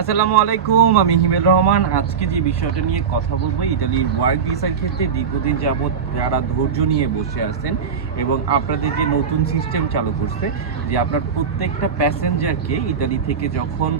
আসসালামু আলাইকুম, আমি হিমেল রহমান। আজকে যে বিষয়টা নিয়ে কথা বলব, ইতালির ওয়ার্ক ভিসার ক্ষেত্রে দীর্ঘদিন যাবৎ যারা ধৈর্য নিয়ে বসে আছেন এবং আপনাদের যে নতুন সিস্টেম চালু করছে, যে আপনার প্রত্যেকটা প্যাসেঞ্জারকে ইতালি থেকে যখন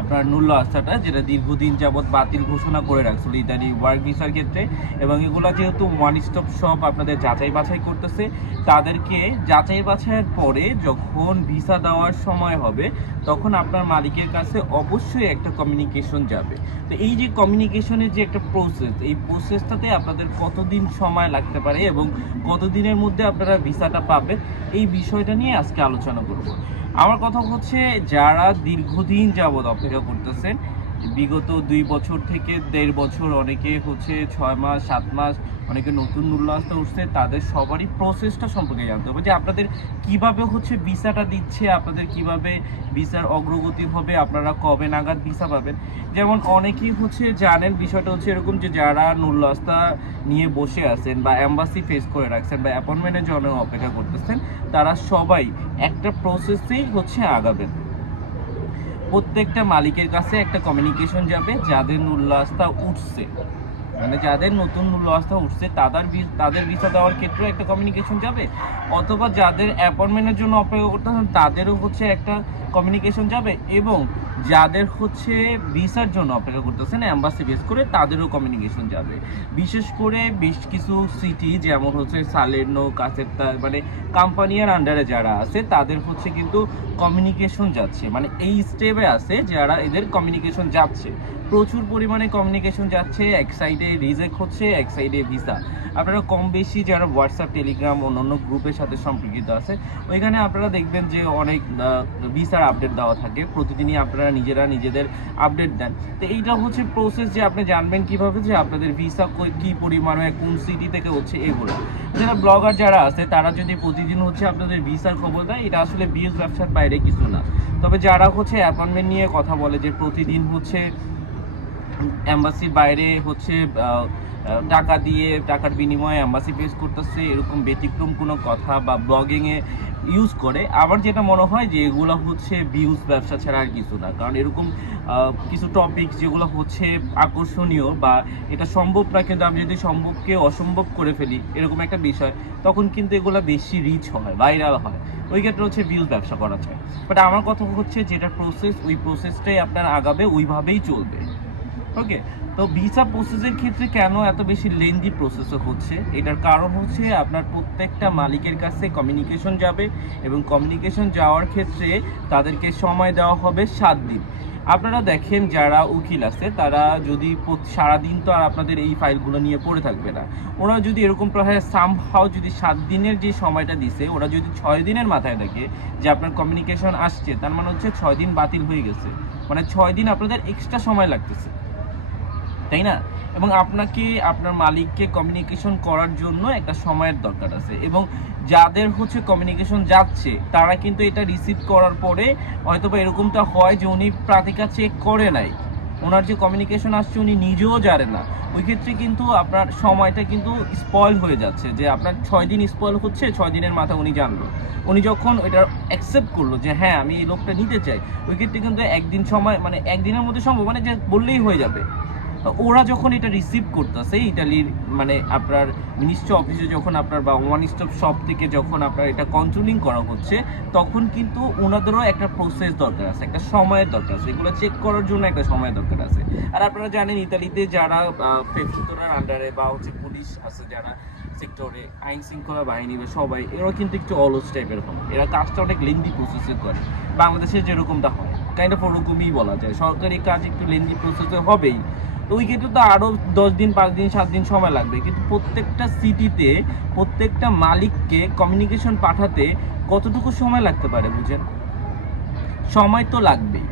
আপনার নূল্য আস্থাটা, যেটা দীর্ঘদিন যাবৎ বাতিল ঘোষণা করে রাখছিল ইতালি ওয়ার্ক ভিসার ক্ষেত্রে, এবং এগুলো যেহেতু ওয়ান স্টপ শপ আপনাদের যাচাই বাছাই করতেছে, তাদেরকে যাচাই বাছাইয়ের পরে যখন ভিসা দেওয়ার সময় হবে, তখন আপনার মালিকের কাছে অবশ্যই একটা কমিউনিকেশন যাবে। তো এই যে কমিউনিকেশনের যে একটা প্রসেস এই প্রসেসটাতে আপনাদের কতদিন সময় লাগতে পারে এবং কতদিনের মধ্যে আপনারা ভিসাটা পাবেন, এই বিষয়টা নিয়ে আজকে আলোচনা করব। আমার কথা হচ্ছে যারা দীর্ঘদিন যাবৎ অপেক্ষা করতেছেন, বিগত দুই বছর থেকে দেড় বছর অনেকে হচ্ছে ছয় মাস, সাত মাস অনেকে নতুন মূল্য উঠছে, তাদের সবারই প্রসেসটা সম্পর্কে জানতে হবে যে আপনাদের কীভাবে হচ্ছে ভিসাটা দিচ্ছে, আপনাদের কীভাবে ভিসার অগ্রগতি হবে, আপনারা কবে নাগাদ ভিসা পাবেন। যেমন অনেকেই হচ্ছে জানেন বিষয়টা হচ্ছে এরকম যে যারা নুল্লাস্তা নিয়ে বসে আছেন বা অ্যাম্বাসি ফেস করে রাখছেন বা অ্যাপয়েন্টমেন্টের জন্য অপেক্ষা করতেছেন, তারা সবাই একটা প্রসেসেই হচ্ছে আগাবেন। প্রত্যেকটা মালিকের কাছে একটা কমিউনিকেশন যাবে, যাদের নুল্লাস্তা উঠছে। মানে যাদের নতুন মূল্যস্থা উঠছে, তাদের তাদের ভিসা দেওয়ার ক্ষেত্রেও একটা কমিউনিকেশন যাবে। অথবা যাদের অ্যাপয়েন্টমেন্টের জন্য অপেক্ষা করতে হবে তাদেরও হচ্ছে একটা কমিউনিকেশন যাবে এবং যাদের হচ্ছে ভিসার জন্য অপেক্ষা করতেছেন অ্যাম্বাসি বেস করে তাদেরও কমিউনিকেশন যাবে। বিশেষ করে বেশ কিছু সিটি যেমন হচ্ছে সালের্নো কাসেপ্তা মানে কোম্পানির আন্ডারে যারা আছে, তাদের হচ্ছে কিন্তু কমিউনিকেশন যাচ্ছে। মানে এই স্টেপে আছে, যারা এদের কমিউনিকেশন যাচ্ছে। প্রচুর পরিমাণে কমিউনিকেশন যাচ্ছে, এক সাইডে রিজেক্ট হচ্ছে, এক সাইডে ভিসা আপনারা কম বেশি যারা হোয়াটসঅ্যাপ টেলিগ্রাম অন্যান্য গ্রুপের সাথে সম্পর্কিত আছে, ওইখানে আপনারা দেখবেন যে অনেক ভিসার আপডেট দেওয়া থাকে। প্রতিদিনই আপনারা নিজেরা নিজেদের আপডেট দেন। তো এইটা হচ্ছে প্রসেস যে আপনি জানবেন কীভাবে যে আপনাদের ভিসা কি পরিমাণে, কোন সিটি থেকে হচ্ছে এগুলো। যারা ব্লগার যারা আছে, তারা যদি প্রতিদিন হচ্ছে আপনাদের ভিসার খবর দেয়, এটা আসলে বিএস ব্যবসার বাইরে কিছু না। তবে যারা হচ্ছে অ্যাপয়েন্টমেন্ট নিয়ে কথা বলে যে প্রতিদিন হচ্ছে এম্বাসির বাইরে হচ্ছে টাকা দিয়ে, টাকার বিনিময়ে এম্বাসি পেস করতেছে, এরকম ব্যতিক্রম কোনো কথা বা ব্লগিংয়ে ইউজ করে। আবার যেটা মনে হয় যে এগুলো হচ্ছে ভিউজ ব্যবসা ছাড়া আর কিছু না। কারণ এরকম কিছু টপিক যেগুলো হচ্ছে আকর্ষণীয় বা এটা সম্ভব না কিন্তু আমি যদি সম্ভবকে অসম্ভব করে ফেলি, এরকম একটা বিষয়, তখন কিন্তু এগুলো বেশি রিচ হয় ভাইরাল হয়। ওই ক্ষেত্রে হচ্ছে ভিউজ ব্যবসা করা যায়। বাট আমার কথা হচ্ছে যেটা প্রসেস ওই প্রসেসটাই আপনার আগাবে, ওইভাবেই চলবে। ওকে তো ভিসা প্রসেসের ক্ষেত্রে কেন এত বেশি লেন্দি প্রসেস হচ্ছে? এটার কারণ হচ্ছে আপনার প্রত্যেকটা মালিকের কাছে কমিউনিকেশন যাবে এবং কমিউনিকেশন যাওয়ার ক্ষেত্রে তাদেরকে সময় দেওয়া হবে সাত দিন। আপনারা দেখেন যারা উকিল আছে, তারা যদি সারাদিন তো আর আপনাদের এই ফাইলগুলো নিয়ে পড়ে থাকবে না। ওরা যদি এরকম প্রায় সামহাও যদি সাত দিনের যে সময়টা দিছে, ওরা যদি ছয় দিনের মাথায় দেখে যে আপনার কমিউনিকেশন আসছে, তার মানে হচ্ছে ছয় দিন বাতিল হয়ে গেছে। মানে ছয় দিন আপনাদের এক্সট্রা সময় লাগতেছে। তাই না? এবং আপনাকে, আপনার মালিককে কমিউনিকেশন করার জন্য একটা সময়ের দরকার আছে। এবং যাদের হচ্ছে কমিউনিকেশন যাচ্ছে, তারা কিন্তু এটা রিসিভ করার পরে হয়তো বা এরকমটা হয় যে উনি প্রাতিকা চেক করে নাই। ওনার যে কমিউনিকেশন আসছে, উনি নিজেও জানেন না। ওই ক্ষেত্রে কিন্তু আপনার সময়টা কিন্তু স্পয়েল হয়ে যাচ্ছে যে আপনার ছয় দিন স্পয়েল হচ্ছে, ছয় দিনের মাথা উনি জানলো। উনি যখন এটা অ্যাকসেপ্ট করল যে হ্যাঁ আমি এই লোকটা নিতে চাই, ওই ক্ষেত্রে কিন্তু একদিন সময় মানে একদিনের মধ্যে সম্ভব মানে যে বললেই হয়ে যাবে। তো ওরা যখন এটা রিসিভ করতেছে ইটালির মানে আপনার মিনিস্ট্রি অফিসে যখন আপনার বা ওয়ান স্টপ শপ থেকে যখন আপনার এটা কন্ট্রোলিং করা হচ্ছে, তখন কিন্তু ওনাদেরও একটা প্রসেস দরকার আছে, একটা সময়ের দরকার আছে। এগুলো চেক করার জন্য একটা সময়ের দরকার আছে। আর আপনারা জানেন ইতালিতে যারা পেপসুতোনার আন্ডারে বা হচ্ছে পুলিশ আছে যারা সেক্টরে আইন শৃঙ্খলা বাহিনী বা সবাই এরাও কিন্তু একটু অলস টাইপের হয়। এরা কাজটা অনেক লেন্দি প্রসেসে করে। বাংলাদেশে যেরকমটা হয় কাইন্ড অফ ওরকমই বলা যায়। সরকারি কাজ একটু লেন্দি প্রসেসে হবেই। তো ওই ক্ষেত্রে তো আরও দশ দিন, পাঁচ দিন, সাত দিন সময় লাগবে। কিন্তু প্রত্যেকটা সিটিতে প্রত্যেকটা মালিককে কমিউনিকেশন পাঠাতে কতটুকু সময় লাগতে পারে বুঝেন? সময় তো লাগবেই।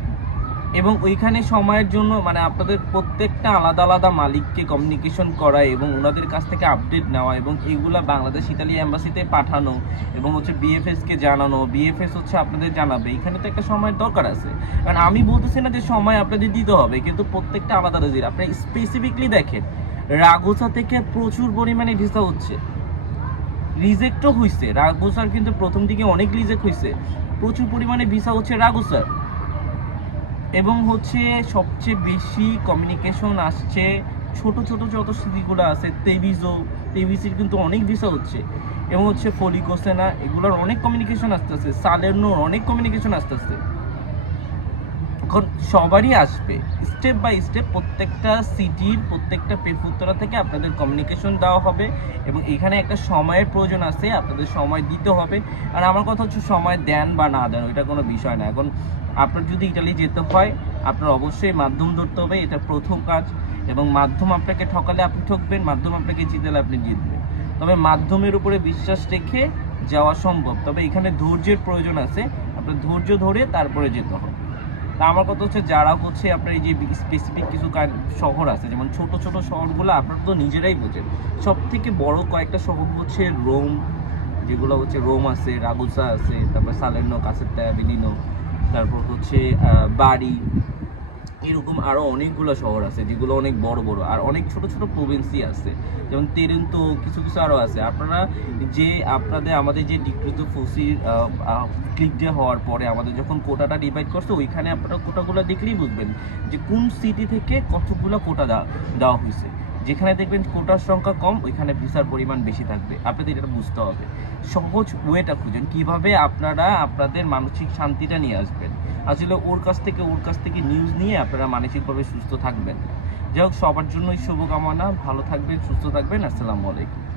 এবং ওইখানে সময়ের জন্য মানে আপনাদের প্রত্যেকটা আলাদা আলাদা মালিককে কমিউনিকেশন করা এবং ওনাদের কাছ থেকে আপডেট নেওয়া এবং এইগুলা বাংলাদেশ ইতালি অ্যাম্বাসিতে পাঠানো এবং হচ্ছে বিএফএস কে জানানো। বিএফএস হচ্ছে আপনাদের জানাবে। এখানে তো একটা সময়ের দরকার আছে। কারণ আমি বলতেছি না যে সময় আপনাদের দিতে হবে, কিন্তু প্রত্যেকটা আলাদা আলাদা আপনি স্পেসিফিকলি দেখেন, রাগোসা থেকে প্রচুর পরিমাণে ভিসা হচ্ছে। রিজেক্টও হয়েছে রাগোসার কিন্তু প্রথম দিকে অনেক রিজেক্ট হয়েছে প্রচুর পরিমাণে ভিসা হচ্ছে রাগোসার। এবং হচ্ছে সবচেয়ে বেশি কমিউনিকেশন আসছে, ছোট ছোট যত স্মৃতিগুলো আছে তেবিজো তেবিসির কিন্তু অনেক ভিসা হচ্ছে। এবং হচ্ছে ফলিকোসেনা এগুলোর অনেক কমিউনিকেশন আসতেছে সালেরনোর অনেক কমিউনিকেশন আসতেছে। এখন সবারই আসবে। স্টেপ বাই স্টেপ প্রত্যেকটা সিটির প্রত্যেকটা পেফুতরা থেকে আপনাদের কমিউনিকেশন দেওয়া হবে এবং এখানে একটা সময়ের প্রয়োজন আছে, আপনাদের সময় দিতে হবে। আর আমার কথা হচ্ছে সময় দেন বা না দেন, ওইটা কোনো বিষয় না। এখন আপনার যদি ইটালি যেতে হয়, আপনার অবশ্যই মাধ্যম ধরতে হবে, এটা প্রথম কাজ। এবং মাধ্যম আপনাকে ঠকালে আপনি ঠকবেন, মাধ্যম আপনাকে জিতালে আপনি জিতবেন। তবে মাধ্যমের উপরে বিশ্বাস রেখে যাওয়া সম্ভব। তবে এখানে ধৈর্যের প্রয়োজন আছে, আপনার ধৈর্য ধরে তারপরে যেতে হবে। তা আমার কথা হচ্ছে যারা হচ্ছে আপনার এই যে স্পেসিফিক কিছু শহর আছে, যেমন ছোট ছোট শহরগুলো আপনারা তো নিজেরাই বোঝেন। সব থেকে বড় কয়েকটা শহর হচ্ছে রোম, যেগুলো হচ্ছে রোম আছে, রাগুসা আছে, তারপর সালের্নো কাসেত্তা বিলিনো তারপর হচ্ছে বাড়ি এরকম আরও অনেকগুলো শহর আছে, যেগুলো অনেক বড় বড়, আর অনেক ছোট ছোট প্রভিন্সি আছে। যেমন তেরেন্তো কিছু কিছু আরও আছে। আপনারা যে আপনাদের, আমাদের যে ডিক্রিত ফসির ক্লিক ডে হওয়ার পরে আমাদের যখন কোটাটা ডিভাইড করছে, ওইখানে আপনারা কোটাগুলো দেখলেই বুঝবেন যে কোন সিটি থেকে কতগুলো কোটা দেওয়া হয়েছে। যেখানে দেখবেন কোটার সংখ্যা কম, ওইখানে ভিসার পরিমাণ বেশি থাকবে। আপনাদের এটা বুঝতে হবে। সহজ ওয়েটা খুঁজেন। কীভাবে আপনারা আপনাদের মানসিক শান্তিটা নিয়ে আসবেন? আসলে ওর কাছ থেকে, ওর কাছ থেকে নিউজ নিয়ে আপনারা মানসিকভাবে সুস্থ থাকবেন। যাই হোক, সবার জন্যই শুভকামনা, ভালো থাকবেন, সুস্থ থাকবেন, আসসালামু আলাইকুম।